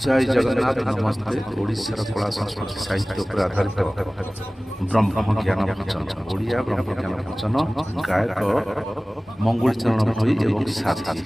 जय जगन्नाथ नमस्ते। ओडिशार कला संस्कृति साहित्य पर आधारित ब्रह्म ज्ञान भजन ओडिया ब्रह्म ज्ञान भजन गायक मंगुल चरण भई एवं साथी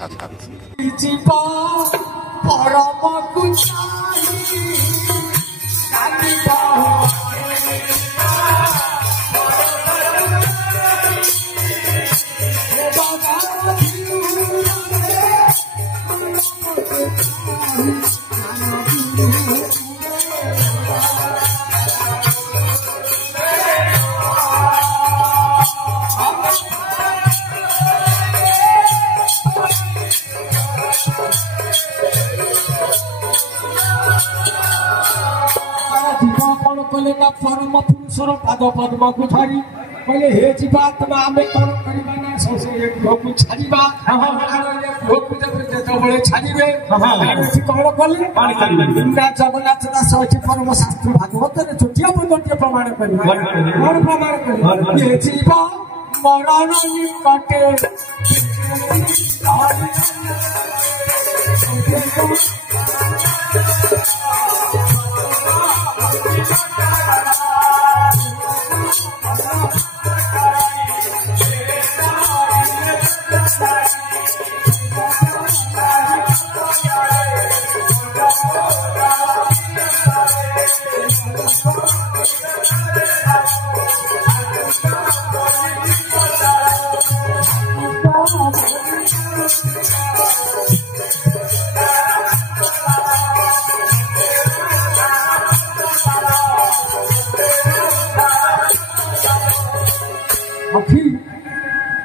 परम पुरुषर पाद पद्म को छाड़ी पहले हे जीवात्मा आमे कौन करिबा ना संशय को छाड़ीबा को जब बळे छाड़ीबे एठी कौन कले इंद्रा जगन्नाथ दास अछि परम शास्त्र भागवत रे छोटिया बंदटिया प्रमाण करिबा कौन प्रमाण करिबा हे जीवा मरण निकटे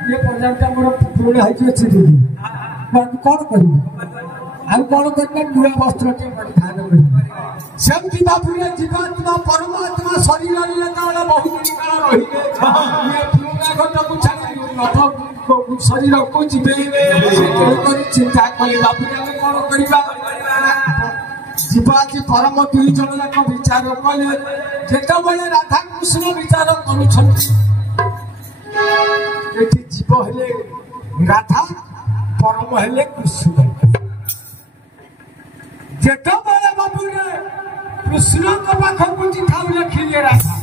ये पर्यंत मोर पुरोड़े है छिड़ी कौन कर कौन करना नुआ वस्त्र परिधान करमती बाबुरे जीवात्मा परमात्मा शरीर बहुत दिन काल रही शरीर को जीवे चिंता कले बाबुरे कौन करवा जीवाजी परम दुई जन जाक विचार कले जिते राधा कृष्ण विचार कर जीव हेले राधा परम हेले कृष्ण जेत बड़े बाबुरे कृष्ण पाखक चिठा लिखिले राधा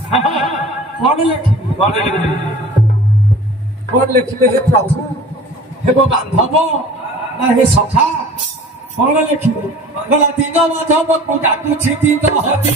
कौन लिखिले कौन लिखिले हे प्रभु हे बांधव ना हे सखा कौन लिखिले बोला दिन माधव को डाकुछि दिन हति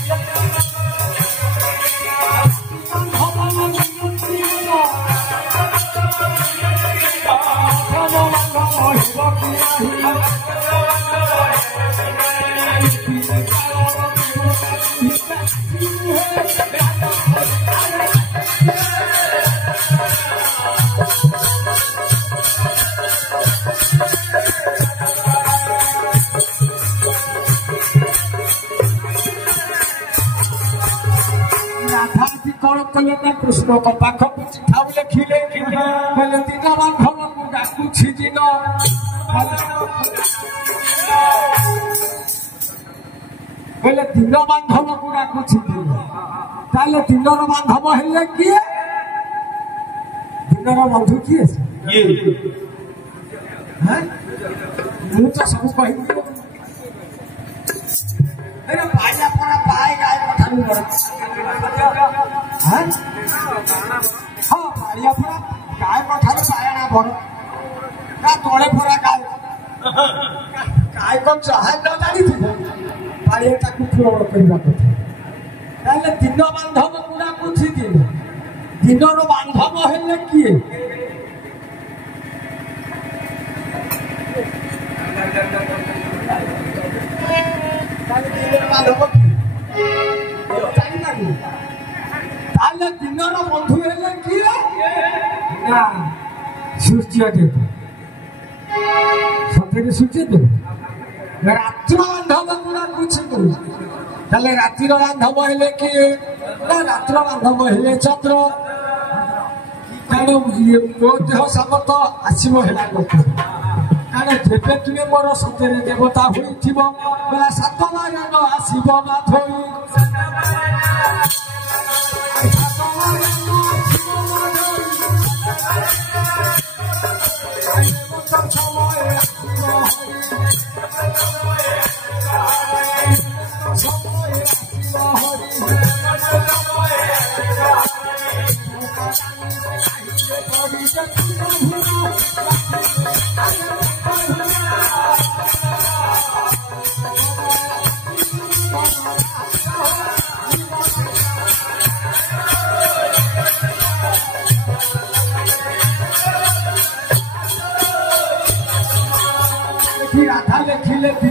कौन कले ना कृष्ण को पाखक चिठा लिखिले बोले दिन बांधव को डाकुछि दिन बोले दिन बांधव को डाकुछि दिन ताले दिनर बांधव हेले किए दिनर बंधु किए हैं मु तो सब कहि अरे भाईया पूरा पाए गाय पठानी बड़ा हां हां भाईया पूरा गाय पठानी पाया ना बड़ का तोड़े पूरा गाय को चाहे न जानी थी भाईया ताकू पूरा करबा କଥା ताले दिन बांधव पूरा कुछ दिन दिनर बांधव हेले किए दिनर बंधु हेले किए ना सूर्य देव सतरे सूर्य देव रात्र बांधव पूरा कुछ ताले रातिर बांधव हेले किए ना रात्र बांधव हेले चंद्र कारण मो देह समत आसव है कारण जेबे तुमे मोर सतरे देवता होइथिब बेला 7 नयन आसीब माधवी समय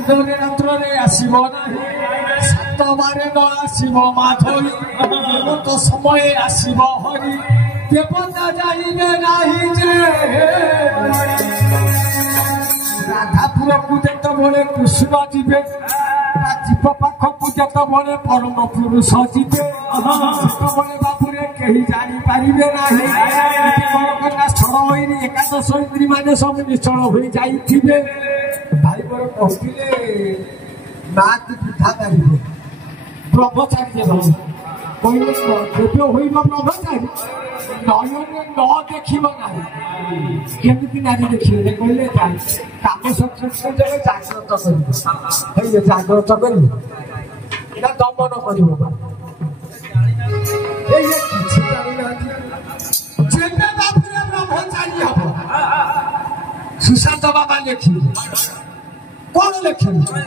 ଦିନରେ ରାତ୍ରରେ ଆସିବ ନାହିଁ ସାତ ବାରେ ନ ଆସିବ ମାଧୋଇ ତ ସମୟ ଆସିବ ହରି ଦେବତା ଜାଣିବେ ନାହିଁ ଯେ ରାଧାପୁରକୁ ଯେତେବେଳେ କୃଷ୍ଣ ଯିବେ ରାଜୀବ ପାଖକୁ ଯେତେବେଳେ ପରମ ପୁରୁଷ ଯିବେ ସେତେବେଳେ ବାବୁରେ କେହି ଜାଣିପାରିବେ ନାହିଁ ସ୍ଥଳ ହୋଇନି ଏକାଦଶ ଇନ୍ଦ୍ରୀ ମାନେ ସବୁ ନିଶ୍ଚଳ ହୋଇ ଯାଇଥିବେ ଭାଇ ମୋର କହୁଥିଲେ ନାତି ପିଠା ମାରିବେ ବ୍ରହ୍ମଚାରୀ ଯେ ଭାଇ କହିଲେ କେବେ ହୋଇବ ବ୍ରହ୍ମଚାରୀ ନୟନରେ ନ ଦେଖିବ ନାହିଁ କେମିତି ନାରୀ ଦେଖିବେ କହିଲେ କାମ ସକ୍ସେସ ଦେବେ ଜାଗ୍ରତ କରିବେ ହେଇ ଜାଗ୍ରତ କରିବେ ନା ଦମନ କରିବ ଏଇ କିଛି ଜାଣିନାହାନ୍ତି ଯେବେ ବାବୁରେ ବ୍ରହ୍ମଚାରୀ ହବ ସୁଶାନ୍ତ ବାବା ଲେଖିବେ କଣ ଲେଖିବେ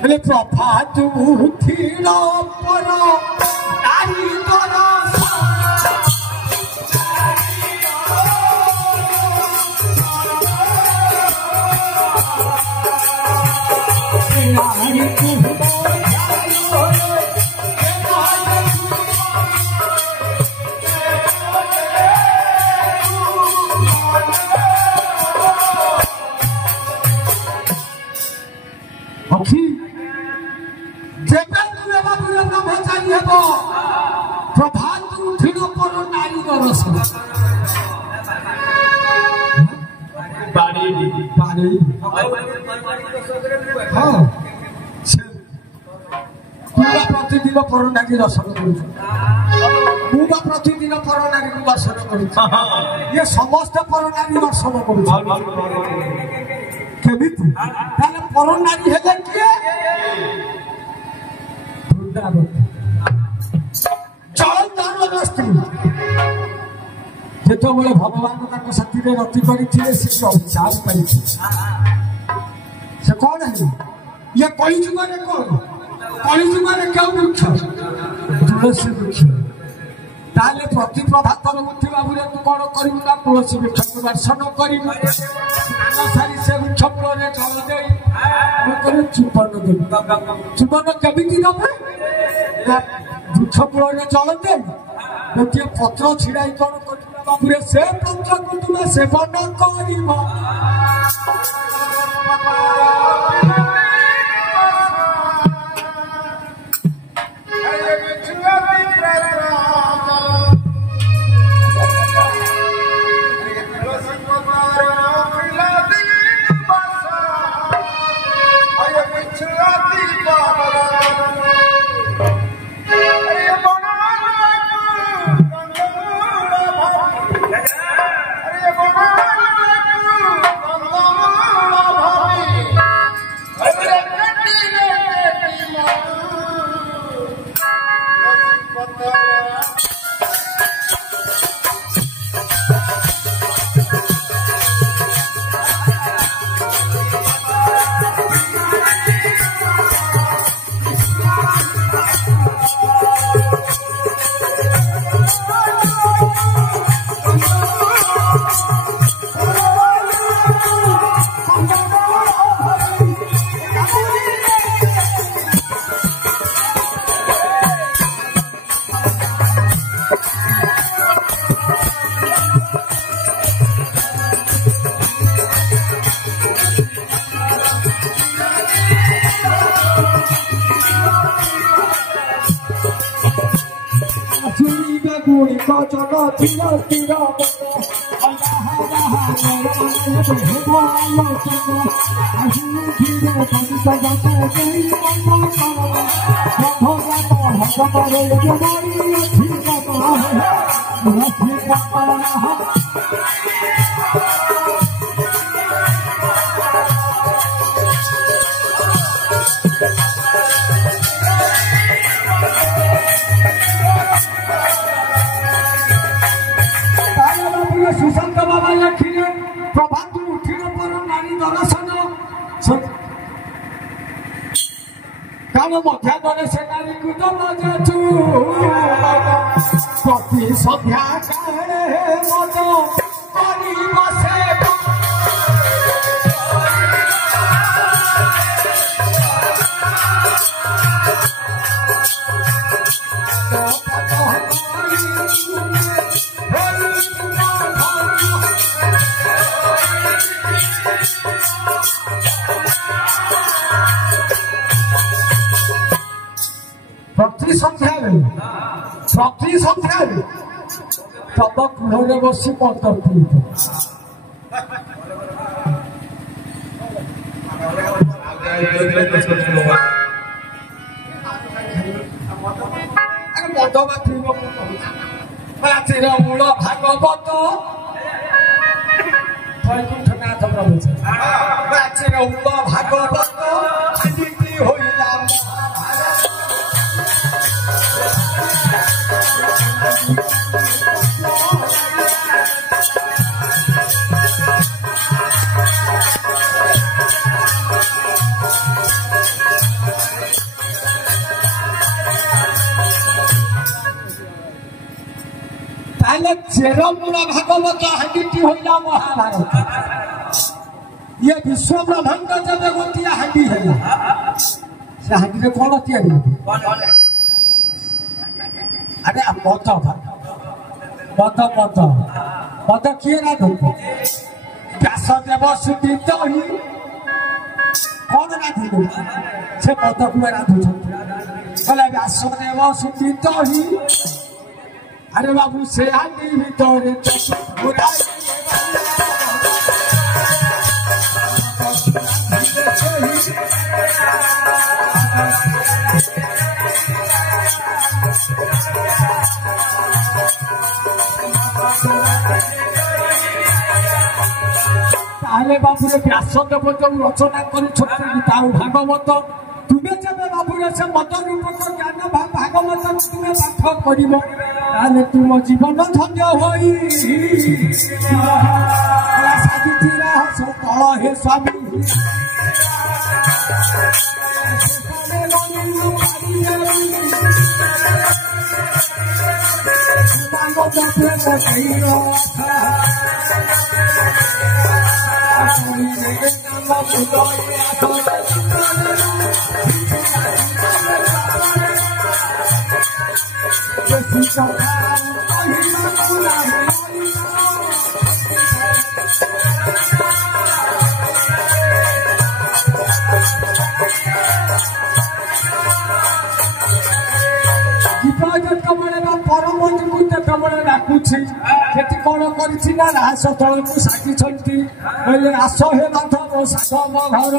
ହେଲେ ପ୍ରଭାତ ଉଠିଲ ପର ନାରୀ ଦରସ ब्रह्मचारी हेब प्रभात उठिल पर नारी दरस प्रतिदिन पर नारी दर्शन कर प्रतिदिन पर नारी दर्शन कर समस्त पर नारी दर्शन करमी पर नारी है किए ଯେତେବେଳେ ଭଗବାନ ତାଙ୍କ ସାଥିରେ ରତି କରିଥିଲେ ସେ ଅଭିଶାପ ପାଇଥିଲେ ସେ କଣ ହେଲେ ଇଏ କଳିଯୁଗରେ କଣ କଳିଯୁଗରେ କେଉଁ ବୃକ୍ଷ ତୁଳସୀ ବୃକ୍ଷ ତାହେଲେ ପ୍ରତି ପ୍ରଭାତର ମୁଠି ବାବୁରେ ତୁ କଣ କରିବୁ ନା ତୁଳସୀ ବୃକ୍ଷକୁ ଦର୍ଶନ କରିବୁ ସ୍ନାନ ସାରି ସେ ବୃକ୍ଷ ମୂଳରେ ଜଳ ଦେଇ ଚୁମ୍ବନ ଦେବୁ ଚୁମ୍ବନ କେମିତି ଦେବେ ବୃକ୍ଷ ମୂଳରେ ଜଳ ଦେଇ ଗୋଟିଏ ପତ୍ର ଛିଡାଇ କଣ କରିବୁ ବାବୁରେ ସେ ପତ୍ରକୁ ତୁମେ ସେବନ କରିବ सुशांत बाबा लिखिले प्रभात उठिल पर नारी दर्शन काल मध्याह्न से नारी को दलु प्रति सन्ध्या काले मत करी बसे प्रति सप्ताह तब गृह बसी मद पीब मद बा पीब रातिर मूल भागवत वैकुंठनाथ प्रभु रातिर मूल भागवत होइला चेरमूल भागवत हांडी होइला महाभारत ये विश्व ब्रह्मांड जब गोटिया हांडी है से हांडी कौन तैयारी अरे मद मद मद मद किए ना व्यासदेव सुदीप्त ही कौन राधु से मद को राधु बोले व्यासदेव सुदीप्त ही अरे बाबू से हांडी भीतर ताले बाबूरे व्यासदेव जो रचना कर भागवत तुम्हें जब बाबूरे से मद रूपक ज्ञान भागवत तुम्हें पाठ कर तुम जीवन धन्य होई हे स्वामी खेती कौन कर रास तल को साखी आस हे माधव साग घर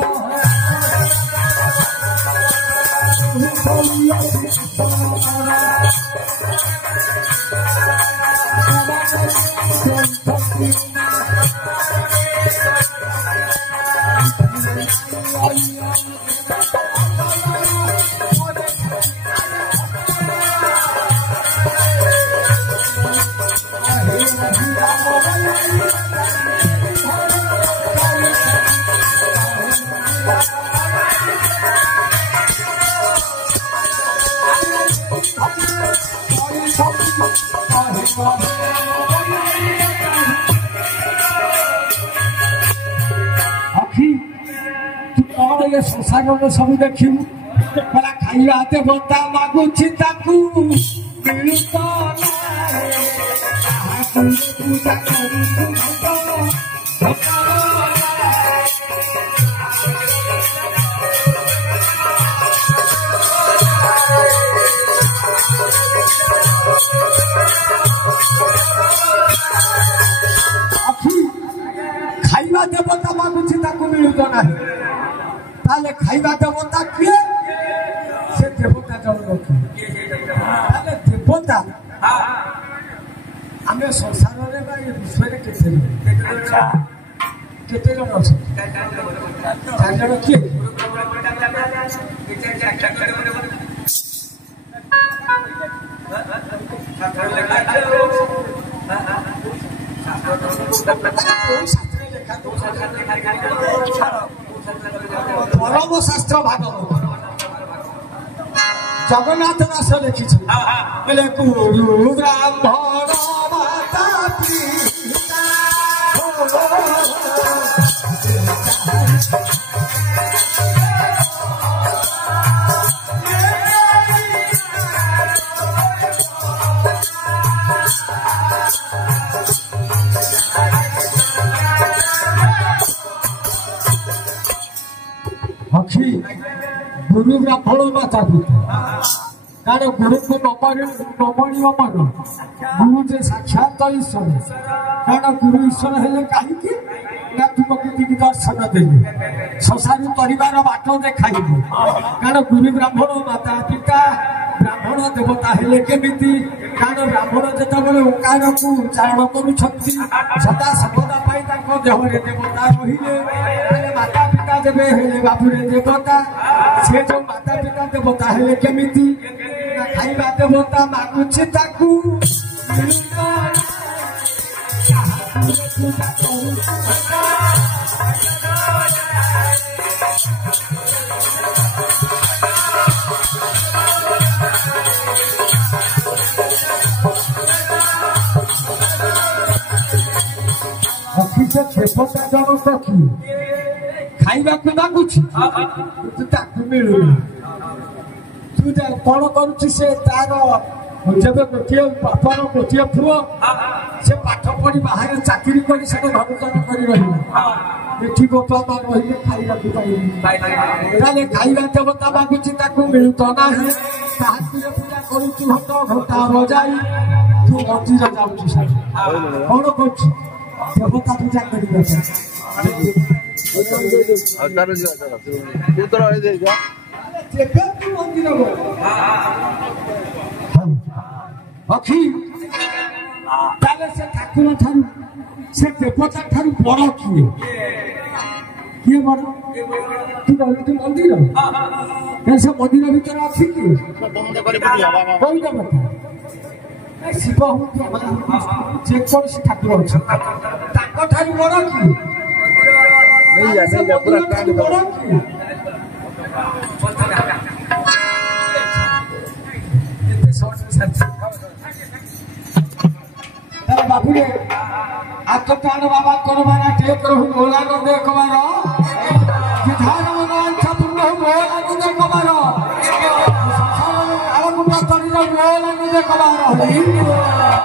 संसार में सब देखू बड़ा खाइबा देवता मागुछि ताकू मिलु तो पूजा खाइबा देवता मागुछि ताकू मिलु तो ना ताले खाइबा देवता किए से देवता जन्म ताले देवता आमे संसार रे बा ये विश्व रे केते जन अछि जानन किए परम शास्त्र भागवत जगन्नाथ दास लिखी बोले गुरु ब्राह्मण माता पिता गुरु ब्राह्मण माता पिता कारण गुरु को नमणी मन गुरु जे साक्षात ईश्वर कारण गुरु ईश्वर हेले कहीं तुमको टी दर्शन देवी संसार परिवार बाट देखाइबू कारण गुरु ब्राह्मण माता पिता ब्राह्मण देवता हेले केमिति कारण ब्राह्मण जिते ओकार को उच्चारण करुछंती सदा सर्वदा पाई ताको देहरे देवता रहिले माता पिता देवे हेले बाबुरे देवता से जो माता पिता देवता हेले केमिति खाइबा देवता मागुछि ताकू छेपटा जन सखी खाइबा को मागुछि ताकू मिलुनी तू कौन करुछि से तार जब गोटे बापार गोटे पुओ से पाठ पढ़ी बाहर चाकरी कर घर कर रही बापा माँ रही खाइबा पाइबे खाइबा देवता मागुछि ताकू मिलुत नाही पूजा करुछु घंटा घंटा बजाई तू मंदिर जाऊछु कौन करुछि देवता पूजा करिबा अखी ताले से ठाकुर ठारू से देवता ठारू बड़ किए बड़ तू कहलु मंदिर से मंदिर भीतर अच्छी कि कोई देवता शिव हूँ जेकोसी ठाकुर अच्छा ठारू बड़ कि बाबू आत प्राण बाबा करवाना टेक रहू भोला न देखबार विधान मन इच्छा पूर्ण भोला न देखबार संसार काल गुण तरी भोला न देखबार